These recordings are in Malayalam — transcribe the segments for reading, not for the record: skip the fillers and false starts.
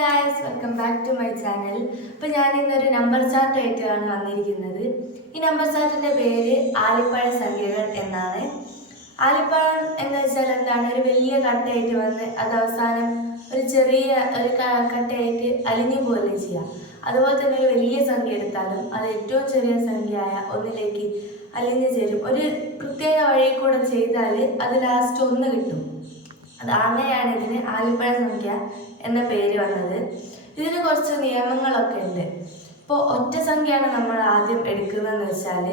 Guys, welcome back to my channel. അപ്പോൾ ഞാൻ ഇന്നൊരു നമ്പർ ചാർട്ട് ആയിട്ടാണ് വന്നിരിക്കുന്നത്. ഈ നമ്പർ ചാർട്ടിൻ്റെ പേര് ആലിപ്പഴ സംഖ്യകൾ എന്നാണ്. ആലിപ്പഴം എന്ന് വെച്ചാൽ എന്താണ്? ഒരു വലിയ കട്ടയായിട്ട് വന്ന് അത് അവസാനം ഒരു ചെറിയ ഒരു കട്ടയായിട്ട് അലിഞ്ഞു പോലെ ചെയ്യാം. അതുപോലെ തന്നെ ഒരു വലിയ സംഖ്യ എടുത്താലും അത് ഏറ്റവും ചെറിയ സംഖ്യയായ ഒന്നിലേക്ക് അലിഞ്ഞു ചേരും. ഒരു പ്രത്യേക വഴി കൂടെ ചെയ്താൽ അത് ലാസ്റ്റ് ഒന്ന് കിട്ടും. അങ്ങനെയാണ് ഇതിന് ആലിപ്പഴ സംഖ്യ എന്ന പേര് വന്നത്. ഇതിന് കുറച്ച് നിയമങ്ങളൊക്കെ ഉണ്ട്. ഇപ്പോൾ ഒറ്റ സംഖ്യയാണ് നമ്മൾ ആദ്യം എടുക്കുന്നതെന്ന് വെച്ചാൽ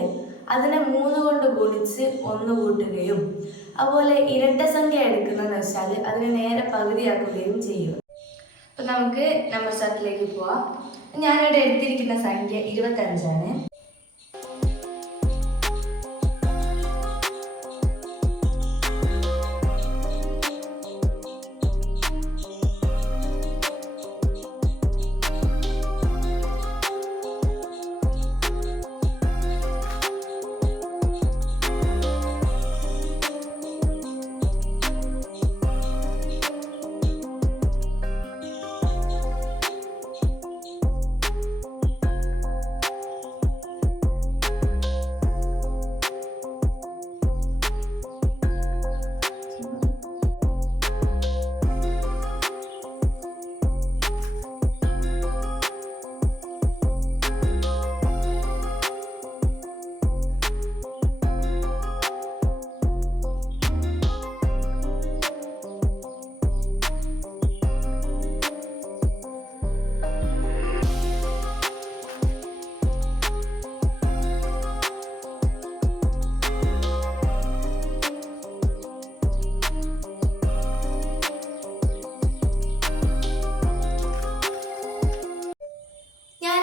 അതിനെ 3 കൊണ്ട് ഗുണിച്ച് 1 കൂട്ടുകയും, അതുപോലെ ഇരട്ട സംഖ്യ എടുക്കുന്നതെന്ന് വെച്ചാൽ അതിനെ നേരെ പകുതിയാക്കുകയും ചെയ്യും. അപ്പം നമുക്ക് നമ്പർ ചാർട്ടിലേക്ക് പോവാം. ഞാനിവിടെ എടുത്തിരിക്കുന്ന സംഖ്യ 25ആണ്.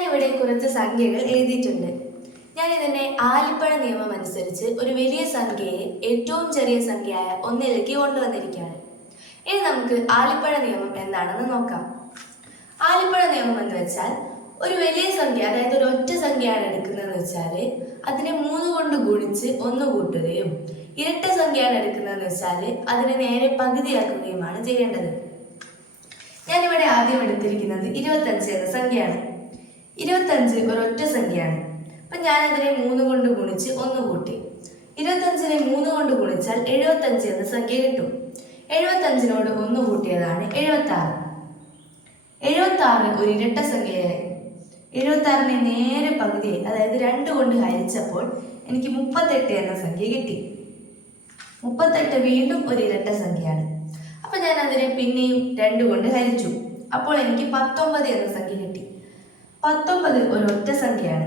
ഇവിടെ കുറച്ച് സംഖ്യകൾ എഴുതിയിട്ടുണ്ട്. ഞാനിതിനെ ആലിപ്പഴ നിയമം അനുസരിച്ച് ഒരു വലിയ സംഖ്യയെ ഏറ്റവും ചെറിയ സംഖ്യയായ ഒന്നിലേക്ക് കൊണ്ടുവന്നിരിക്കുകയാണ്. ഇനി നമുക്ക് ആലിപ്പഴ നിയമം എന്താണെന്ന് നോക്കാം. ആലിപ്പഴ നിയമം എന്ന് വെച്ചാൽ ഒരു വലിയ സംഖ്യ, അതായത് ഒരു ഒറ്റ സംഖ്യയാണ് എടുക്കുന്നതെന്ന് വെച്ചാൽ അതിനെ 3 കൊണ്ട് ഗുണിച്ച് 1 കൂട്ടുകയും, ഇരട്ട സംഖ്യയാണ് എടുക്കുന്നതെന്ന് വെച്ചാൽ അതിനെ നേരെ പകുതിയാക്കുകയുമാണ് ചെയ്യേണ്ടത്. ഞാനിവിടെ ആദ്യം എടുത്തിരിക്കുന്നത് 25 എന്ന സംഖ്യയാണ്. 25 ഒരൊറ്റ സംഖ്യയാണ്. അപ്പം ഞാനതിനെ 3 കൊണ്ട് ഗുണിച്ച് 1 കൂട്ടി. 25നെ 3 കൊണ്ട് ഗുണിച്ചാൽ 75 എന്ന സംഖ്യ കിട്ടും. 75നോട് 1 കൂട്ടിയതാണ് 76. 76 ഒരു ഇരട്ട സംഖ്യയായി. 76നെ നേരെ പകുതിയായി, അതായത് 2 കൊണ്ട് ഹരിച്ചപ്പോൾ എനിക്ക് 38 എന്ന സംഖ്യ കിട്ടി. 38 വീണ്ടും ഒരു ഇരട്ട സംഖ്യയാണ്. അപ്പം ഞാൻ അതിനെ പിന്നെയും 2 കൊണ്ട് ഹരിച്ചു. അപ്പോൾ എനിക്ക് 19 എന്ന സംഖ്യ കിട്ടി. 19 ഒരു ഒറ്റ സംഖ്യയാണ്.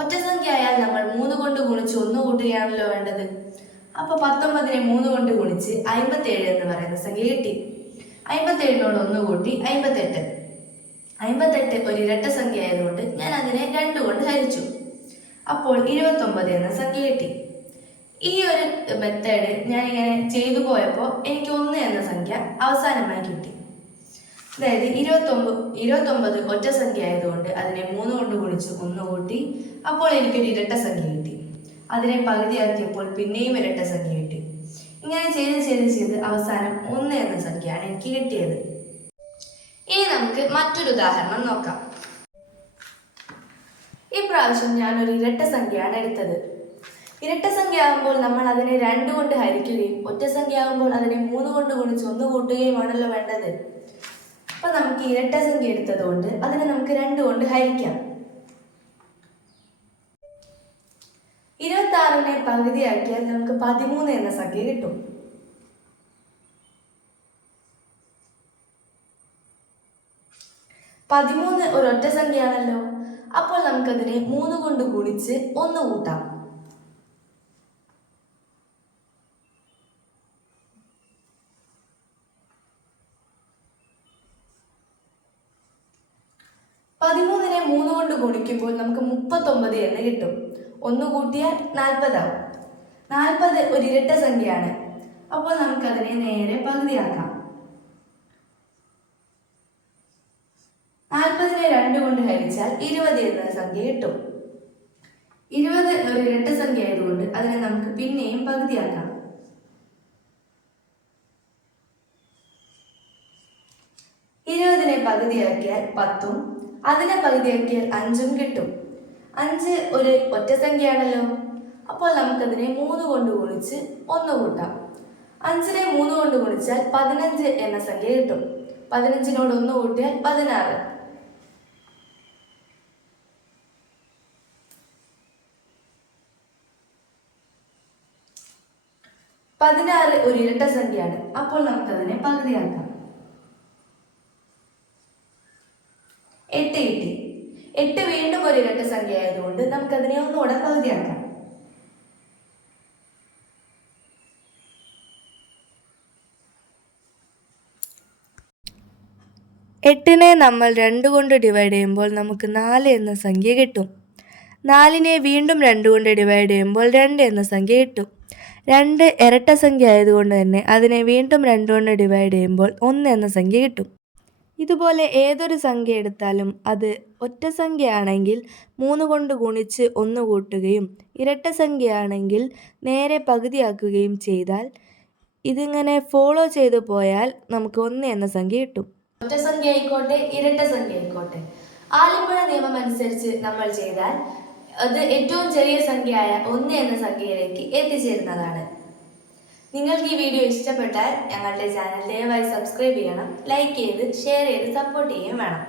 ഒറ്റ സംഖ്യ ആയാൽ നമ്മൾ 3 കൊണ്ട് ഗുണിച്ച് 1 കൂട്ടുകയാണല്ലോ വേണ്ടത്. അപ്പോൾ 19നെ 3 കൊണ്ട് ഗുണിച്ച് 57 എന്ന് പറയുന്ന സംഖ്യ കിട്ടി. 57നോട് 1 കൂട്ടി 58. 58 ഒരു ഇരട്ട സംഖ്യ ആയതുകൊണ്ട് ഞാൻ അതിനെ 2 കൊണ്ട് ഹരിച്ചു. അപ്പോൾ 29 എന്ന സംഖ്യ കിട്ടി. ഈ ഒരു മെത്തേഡ് ഞാനിങ്ങനെ ചെയ്തു പോയപ്പോൾ എനിക്ക് 1 എന്ന സംഖ്യ അവസാനമായി കിട്ടി. അതായത് 29 ഒറ്റ സംഖ്യ ആയതുകൊണ്ട് അതിനെ 3 കൊണ്ട് ഗുണിച്ച് 1 കൂട്ടി. അപ്പോൾ എനിക്കൊരു ഇരട്ട സംഖ്യ കിട്ടി. അതിനെ പകുതിയാക്കിയപ്പോൾ പിന്നെയും ഇരട്ട സംഖ്യ കിട്ടി. ഇങ്ങനെ ചെയ്ത് അവസാനം 1 എന്ന സംഖ്യയാണ് എനിക്ക് കിട്ടിയത്. ഇനി നമുക്ക് മറ്റൊരു ഉദാഹരണം നോക്കാം. ഈ പ്രാവശ്യം ഞാനൊരു ഇരട്ട സംഖ്യയാണ് എടുത്തത്. ഇരട്ട സംഖ്യ ആകുമ്പോൾ നമ്മൾ അതിനെ 2 കൊണ്ട് ഹരിക്കുകയും, ഒറ്റ സംഖ്യ ആകുമ്പോൾ അതിനെ 3 കൊണ്ട് ഗുണിച്ച് 1 കൂട്ടുകയുമാണല്ലോ വേണ്ടത്. അപ്പൊ നമുക്ക് ഇരട്ട സംഖ്യ എടുത്തതുകൊണ്ട് അതിനെ നമുക്ക് 2 കൊണ്ട് ഹരിക്കാം. 26നെ പകുതിയാക്കിയാൽ നമുക്ക് 13 എന്ന സംഖ്യ കിട്ടും. പതിമൂന്ന് ഒരൊറ്റ സംഖ്യയാണല്ലോ. അപ്പോൾ നമുക്കതിനെ 3 കൊണ്ട് ഗുണിച്ച് 1 കൂട്ടാം. പതിമൂന്നിനെ 3 കൊണ്ട് ഗുണിക്കുമ്പോൾ നമുക്ക് 39 എന്ന് കിട്ടും. 1 കൂട്ടിയാൽ 40 ആവും. 40 ഒരു ഇരട്ട സംഖ്യയാണ്. അപ്പോൾ നമുക്കതിനെ നേരെ പകുതിയാക്കാം. 40നെ 2 കൊണ്ട് ഹരിച്ചാൽ 20 എന്ന സംഖ്യ കിട്ടും. 20 ഒരു ഇരട്ട സംഖ്യ ആയതുകൊണ്ട് അതിനെ നമുക്ക് പിന്നെയും പകുതിയാക്കാം. 20നെ പകുതിയാക്കിയാൽ 10ഉം അതിനെ പകുതിയാക്കിയാൽ 5ഉം കിട്ടും. 5 ഒരു ഒറ്റ സംഖ്യയാണല്ലോ. അപ്പോൾ നമുക്കതിനെ 3 കൊണ്ട് ഗുണിച്ച് 1 കൂട്ടാം. 5നെ 3 കൊണ്ട് ഗുണിച്ചാൽ 15 എന്ന സംഖ്യ കിട്ടും. 15നോട് 1 കൂട്ടിയാൽ 16. 16 ഒരു ഇരട്ട സംഖ്യയാണ്. അപ്പോൾ നമുക്കതിനെ പകുതിയാക്കാം. 8 കിട്ടി. 8 വീണ്ടും ഒരു ഇരട്ട സംഖ്യ ആയതുകൊണ്ട് നമുക്കതിനെ ഒന്നുകൂടെ പകുതിയാക്കാം. 8നെ നമ്മൾ 2 കൊണ്ട് ഡിവൈഡ് ചെയ്യുമ്പോൾ നമുക്ക് 4 എന്ന സംഖ്യ കിട്ടും. 4നെ വീണ്ടും 2 കൊണ്ട് ഡിവൈഡ് ചെയ്യുമ്പോൾ 2 എന്ന സംഖ്യ കിട്ടും. 2 ഇരട്ട സംഖ്യ ആയതുകൊണ്ട് തന്നെ അതിനെ വീണ്ടും 2 കൊണ്ട് ഡിവൈഡ് ചെയ്യുമ്പോൾ 1 എന്ന സംഖ്യ കിട്ടും. ഇതുപോലെ ഏതൊരു സംഖ്യ എടുത്താലും അത് ഒറ്റ സംഖ്യയാണെങ്കിൽ 3 കൊണ്ട് ഗുണിച്ച് 1 കൂട്ടുകയും ഇരട്ട സംഖ്യയാണെങ്കിൽ നേരെ പകുതിയാക്കുകയും ചെയ്താൽ ഇതിങ്ങനെ ഫോളോ ചെയ്തു പോയാൽ നമുക്ക് 1 എന്ന സംഖ്യ കിട്ടും. ഒറ്റ സംഖ്യ ആയിക്കോട്ടെ ഇരട്ട സംഖ്യ ആയിക്കോട്ടെ, ആലിപ്പഴ നിയമം അനുസരിച്ച് നമ്മൾ ചെയ്താൽ അത് ഏറ്റവും ചെറിയ സംഖ്യയായ 1 എന്ന സംഖ്യയിലേക്ക് എത്തിച്ചേരുന്നതാണ്. നിങ്ങൾക്ക് ഈ വീഡിയോ ഇഷ്ടപ്പെട്ടാൽ ഞങ്ങളുടെ ചാനൽ ദയവായി സബ്സ്ക്രൈബ് ചെയ്യണം, ലൈക്ക് ചെയ്ത് ഷെയർ ചെയ്ത് സപ്പോർട്ട് ചെയ്യുകയും വേണം.